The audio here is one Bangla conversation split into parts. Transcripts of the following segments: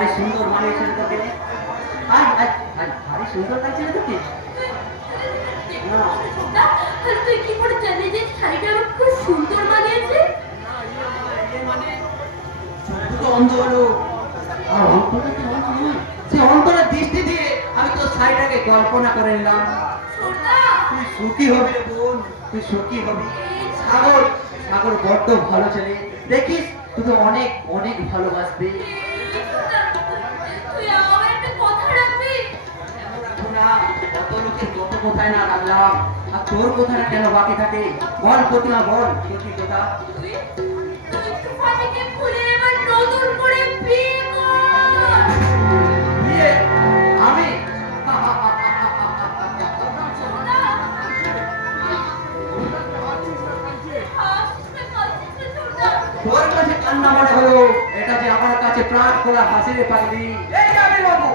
ভারী সুন্দর মানিয়েছে তোকে। ভারী সুন্দর লাগছে না তোকে? তুই কি করে জানি যে শাড়িটা আমার খুব সুন্দর মানিয়েছে? অন্ধ হলো, সে অন্তরের দৃষ্টি দিয়ে আমি তোর শাড়িটাকে কল্পনা করে নিলাম। তুই সুখী হবি রে বোন, তুই সুখী হবি। সাগর সাগর বড্ড ভালো ছেলে, দেখিস তোকে অনেক অনেক ভালোবাসবে। তুই আমার একটা কথা রাখবি না, কত লোকের কত কোথায় না রাখলাম, আর তোর কথাটা কেন বাকি থাকে? বল প্রতিমা, বল সত্যি কথা। তুই তুফানকে ভুলে এবার নতুন করে বিয়ে কর। বিয়ে? আমি? তোর কাছে কান্না মনে হলো, এটা যে আমার কাছে প্রাণ খোলা হাসির পাগলি। এই আমি বাবু,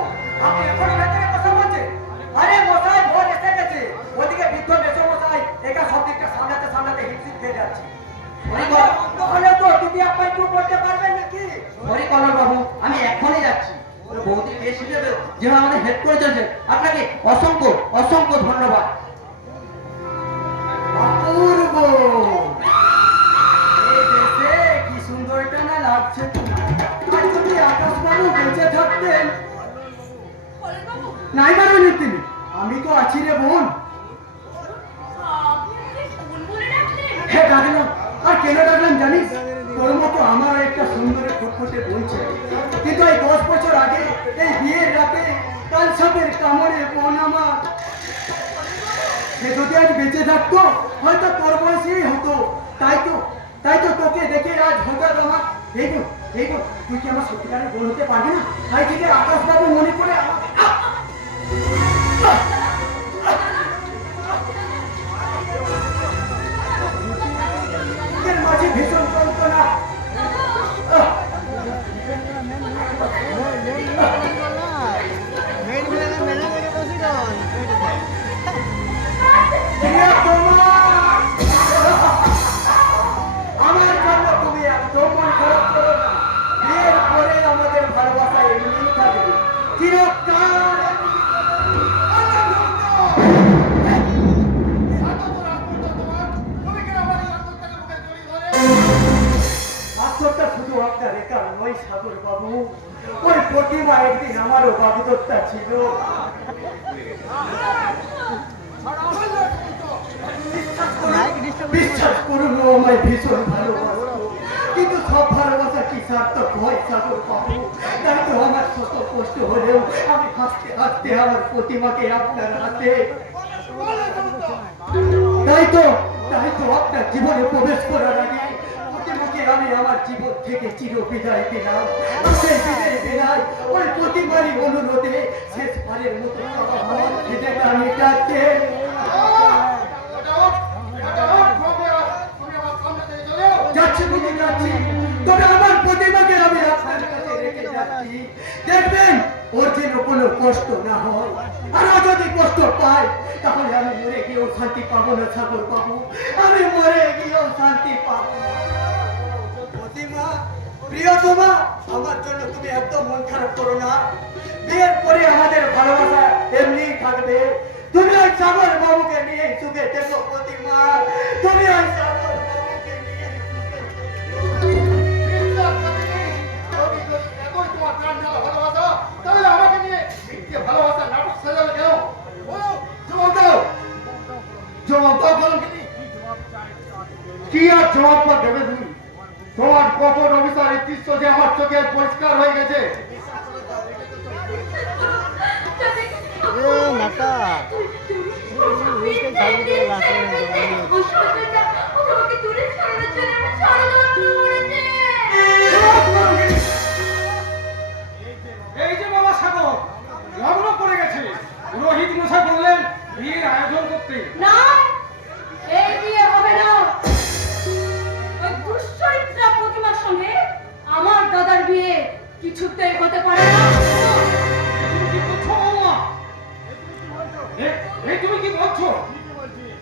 আপনি এখন ভেতরে কথা বলছেন? আরে মশাই ভোর এসে গেছে, ওদিকে বৃদ্ধ মেসো মশাই একা সব দিকটা সামলাতে সামলাতে হিমশিম খেয়ে যাচ্ছে। হলে তো দিদি আপনি একটু করতে পারবেন নাকি? হরিকলর বাবু, আমি এখনই যাচ্ছি। বৌদি বেশ হিসেবে যেভাবে আমাদের হেল্প করে চলছে, আপনাকে অসংখ্য অসংখ্য ধন্যবাদ। অপূর্ব, এই দেশে কি সুন্দর এটা না লাগছে। আর যদি আকাশবাবু বেঁচে থাকতেন। নাই মারুনি তিনি, আমি তো আছি রে বোন। হ্যাঁ ডাকলাম, আর কেন ডাকলাম জানিস? তোর মতো আমার একটা সুন্দর ফুটফুটে বলছে, কিন্তু এই 10 বছর আগে এই বিয়ের রাতে কাল সাপের কামড়ে বোন আমার, সে যদি আজ বেঁচে থাকতো হয়তো তোর বয়সেই হতো। তাই তো তোকে দেখে আজ হঠাৎ আমার এই তো তুই কি আমার সত্যিকারের বোন হতে পারবি না? তাই থেকে আকাশবাবু মনে করে মাঝে ভীষণ যন্ত্রণা। আমার জন্য তুমি একদম মন খারাপ করো না। বিয়ের পরে আমাদের ভালোবাসা এমনিই থাকবে চিরকাল। আসরটা শুধু আপনার একা নয় সাগর বাবু, ওই প্রতিমা একদিন আমারও বাগদত্তা ছিল। বিশ্বাস করুন, ও আমায় ভীষণ ভালোবাসত, কিন্তু সব ভালোবাসা কি সার্থক হয় সাগর বাবু? তাই তো আমার শত কষ্ট হলেও আমি হাসতে হাসতে আমার প্রতিমাকে আপনার হাতে, তাই তো আপনার জীবনে প্রবেশ করার আগে প্রতিমাকে আমি আমার জীবন থেকে চির বিদায় দিলাম। সেই বিদায় ওই প্রতিমারই অনুরোধে শেষবারের মতো আমার খেতে আমি ডাকতে। যাচ্ছি বুঝে যাচ্ছি, তবে আমার প্রতিমাকে আমি আপনার কাছে রেখে যাচ্ছি। দেখবেন ওর যেন কোনো কষ্ট না হয়, আর যদি কষ্ট পায় তাহলে আমি মরে গিয়েও শান্তি পাবো না সাগর পাবো, আমি মরে গিয়েও শান্তি পাবো না। প্রতিমা, প্রিয়তমা, আমার জন্য তুমি একদম মন খারাপ করো না। বিয়ের পরে আমাদের ভালোবাসা এমনি থাকবে। তুমি ওই সাগর বাবুকে নিয়ে সুখে দেখো প্রতিমা, তুমি ওই সাগর বাবুকে নিয়ে কি আর জবাব দেবে তুমি? তোমার কঠোর অভিসারের দৃশ্য যে আমার চোখে পরিষ্কার হয়ে গেছে। এই যে বাবা সাগর লগ্ন পড়ে গেছে, পুরোহিত মশাই বললেন বিয়ের আয়োজন করতে। না, এই বিয়ে হবে না। ওই দুশ্চরিত্রা প্রতিমার সঙ্গে আমার দাদার বিয়ে কিছুতেই হতে পারে না। তুমি কি বলছো বৌমা? তুমি কি বলছো?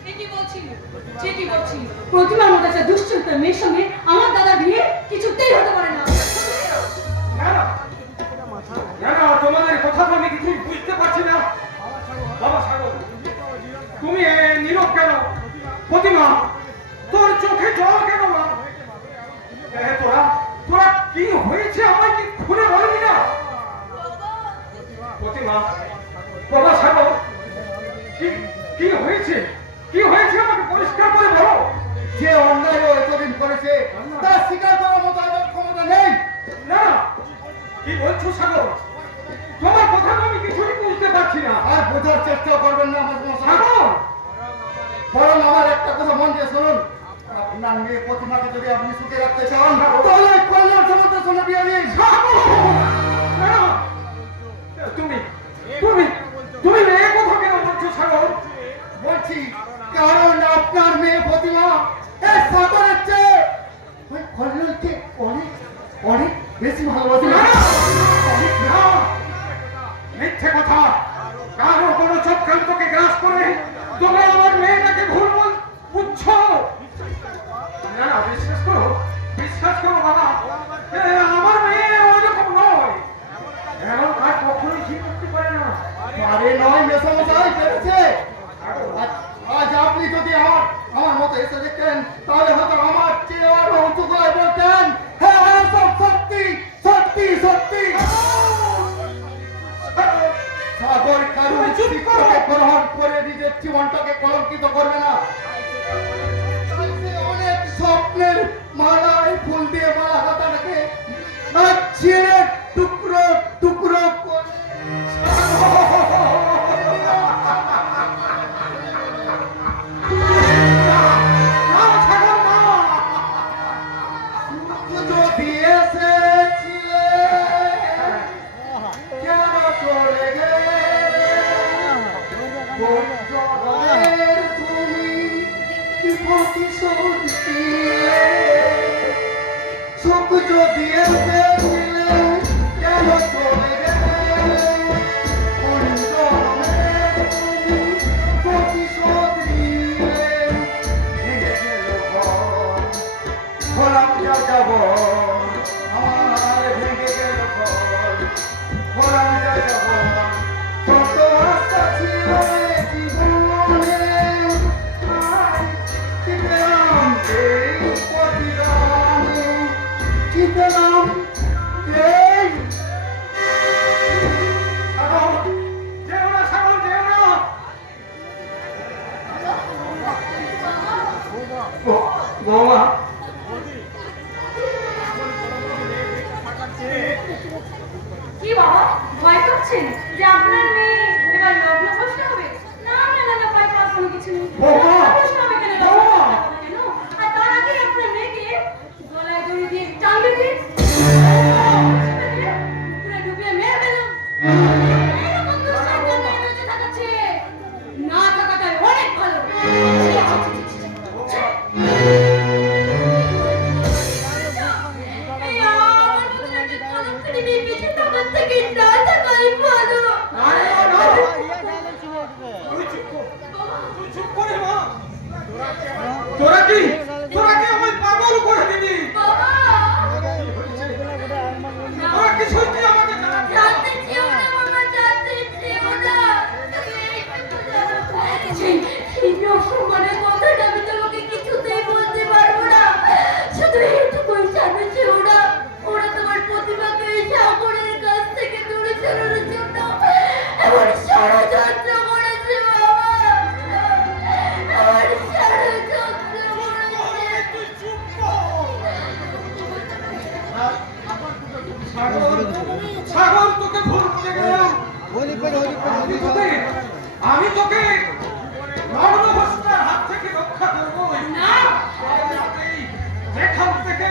ঠিকই বলছি। প্রতিমার মতো একটা দুশ্চরিত্রা মেয়ের সঙ্গে আমার দাদার বিয়ে কিছুতেই হতে পারে না। কথা তো আমি কিছুই বুঝতে পারছি না। বাবা সাগর, তুমি নীরব কেন? প্রতিমা, তোর চোখে জল কেন? মা তোরা তোরা কি হয়েছে আমায় কি খুলে বলবি না? প্রতিমা, বাবা সাগর, কি কি হয়েছে? কি হয়েছে আমাকে পরিষ্কার করে বলো। যে অন্যায় ও এতদিন করেছে তা স্বীকার করার মতো আমার ক্ষমতা নেই। না, কি বলছো সাগর? তোমার কথা তো আমি কিছুই বুঝতে পারছি না। আর বোঝার চেষ্টা করবেন না আমার মশাই। সাগর, বরং আমার একটা কথা মন দিয়ে শুনুন, আপনার মেয়ে প্রতিমাকে যদি আপনি সুখে রাখতে চান তাহলে কল্যাণ সমুদ্র সঙ্গে বিয়ে দিন। না, না, তুমি তুমি তুমি এ কথা কেন বলছো সাগর? বলছি কারণ আপনার মেয়ে প্রতিমা এই সাগরের চেয়ে ওই কল্যাণকে অনেক অনেক বেশি ভালোবাসে। না, না, মিথ্যে কথা। কারো কোনো চক্রান্তকে গ্রাস করে তোমরা আমার মেয়েটাকে ভুল বুঝছো। না না, বিশ্বাস করো বাবা, আমার মেয়ে ওইরকম নয়। এমন কাজ কখনোই ঠিক করতে পারে না। আরে নয় মেশামশাই পেরেছে। আজ আপনি যদি আমার মতো এসে দেখতেন তাহলে হয়তো আমার চেয়ে আরো উঁচু করে বলতেন, হ্যাঁ হ্যাঁ সব সত্যি সত্যি সত্যি। সাগর কারো শিক্ষাকে গ্রহণ করে নিজের জীবনটাকে কলঙ্কিত করবে না। সে অনেক স্বপ্নের মালায় ফুল দিয়ে মালা হাতাটাকে ছিঁড়ে টুকরো টুকরো করে যদি এসেছিলে কেন চলে গেলে তুমি প্রতিশোধ দিলে সুখ যদি এসেছিলে কেন চলে গেলে তুমি প্রতিশোধ দিলে ভেঙে গেল ঘর খোলাম যা যাব আমার ভেঙে গেল ঘর খোলাম যা যাব কত আশা ছিল জীবনে চিতলাম এই প্রতিদানে চিতলাম এই সাগর, যেও না। বৌমা, কি বাবা ভয় করছেন যে আপনার মেয়ে এবার লগ্ন প্রশ্ন হবে? না না না না, ভয় পাওয়ার কোনো কিছু নেই। বাবা! প্রশ্ন হবে কেন? বাবা! কেন? আর তার আগে আপনার মেয়েকে গলায় দড়ি দিয়ে টানবে কে? পুরো ডুবিয়ে মেরে ফেলুন। এরকম দুঃসাধ্য মেয়ে বেঁচে থাকার চেয়ে না থাকাটাই অনেক ভালো। ছি, ছি, ছি, ছি, ছি, ছি। এই আমার মতো একটা কলঙ্কিনী মেয়ে বেঁচে থাকার থেকে না থাকাই ভালো। আরে না, তুই চুপ করে মা। তোরা কি আমায় পাগল করে দিবি? বাবা! তোরা কিছুই কি আমাকে জানাবি না? জানতে চেয়েও না বাবা, জানতে চেয়েও না। তুমি এইটুকু জানো। এই অসম্মানের কথাটা আমি তোমাকে কিছুতেই বলতে পারবো না। শুধু এইটুকুই জানো যে ওরা তোমার প্রতিমাকে এই সাগরের কাছ থেকে দূরে সরানোর জন্য এমন ষড়যন্ত্র করেছে বাবা। এমন ষড়যন্ত্র করেছে। তুই চুপ কর। সাগর, সাগর, তোকে ভুল বুঝে গেলাম। আমি তোকে লগ্ন হস্তার হাত থেকে রক্ষা করবো। না। যেখান থেকে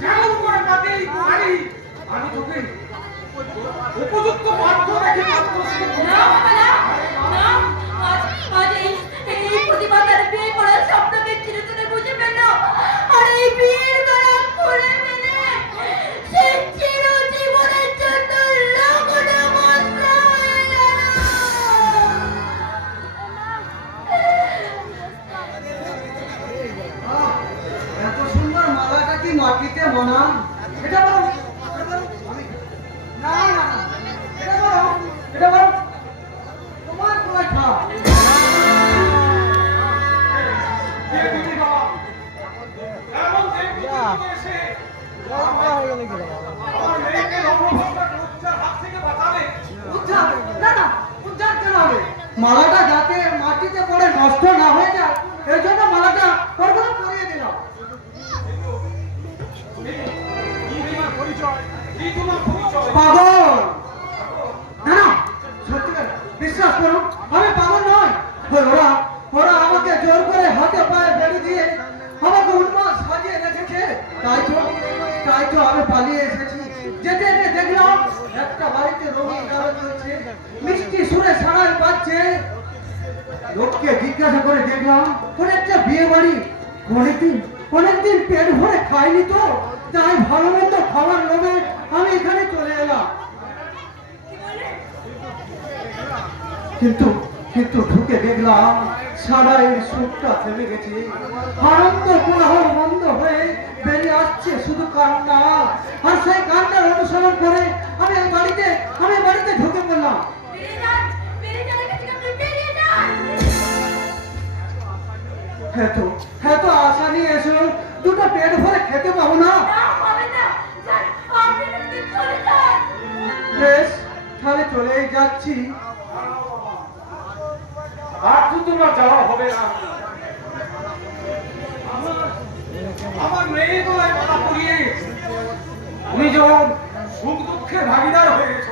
যেমন করে পাতেই পারি আমি তোকে উপযুক্ত পাত্র দেখে পাত্র না বাবা, না, না। আজ এই প্রতিমা তার বিয়ে করার স্বপ্নকে চিরে চিরে বুঝে পেল। আর এই বিয়ের গলা খুলে ফেলে সে চিরজীবনের জন্য লগ্ন মন্ত্র হয়ে গেল। এত সুন্দর মালাটা কি মাটিতে বানান? এটা বলো, না না না, এটা মালাটা যাতে মাটিতে পড়ে নষ্ট না হয়ে যায় এই জন্য মালাটা ওর গলায় পরিয়ে দিলাম। পাগল না না, সত্যি করে বিশ্বাস করুন আমি পাগল নই। ওরা ওরা আমাকে জোর করে হাতে পায়ে বেড়ে দিয়ে আমাকে উন্মাদ সাজিয়ে রেখেছে, তাই তো আমি পালিয়ে এসেছি। যেতে যেতে দেখলাম একটা বাড়িতে রঙিন আলো চলছে, মিষ্টি সুরে সাড়াই পাচ্ছে। লোককে জিজ্ঞাসা করে দেখলাম কোন একটা বিয়ে বাড়ি। অনেকদিন পেট ভরে খাইনি তো, তাই ভালো মতো খাবার লোভে আমি এখানে চলে এলাম। কিন্তু ঢুকে দেখলাম সারাইয়ের সুরটা থেমে গেছে, আনন্দ কোলাহল বন্ধ হয়ে বেরিয়ে আসছে শুধু কান্না। আর সেই কান্নার অনুসরণ করে আমি বাড়িতে ঢুকে পড়লাম। হ্যাঁ তো আশা নিয়ে এসো, দুটো পেট ভরে খেতে পাবো না। বেশ, তাহলে চলেই যাচ্ছি। আর তো তোমার যাওয়া হবে না। আমার মেয়ে তো মাথা পুড়িয়ে তুমি যেমন সুখ দুঃখে ভাগিদার হয়ে গেছো,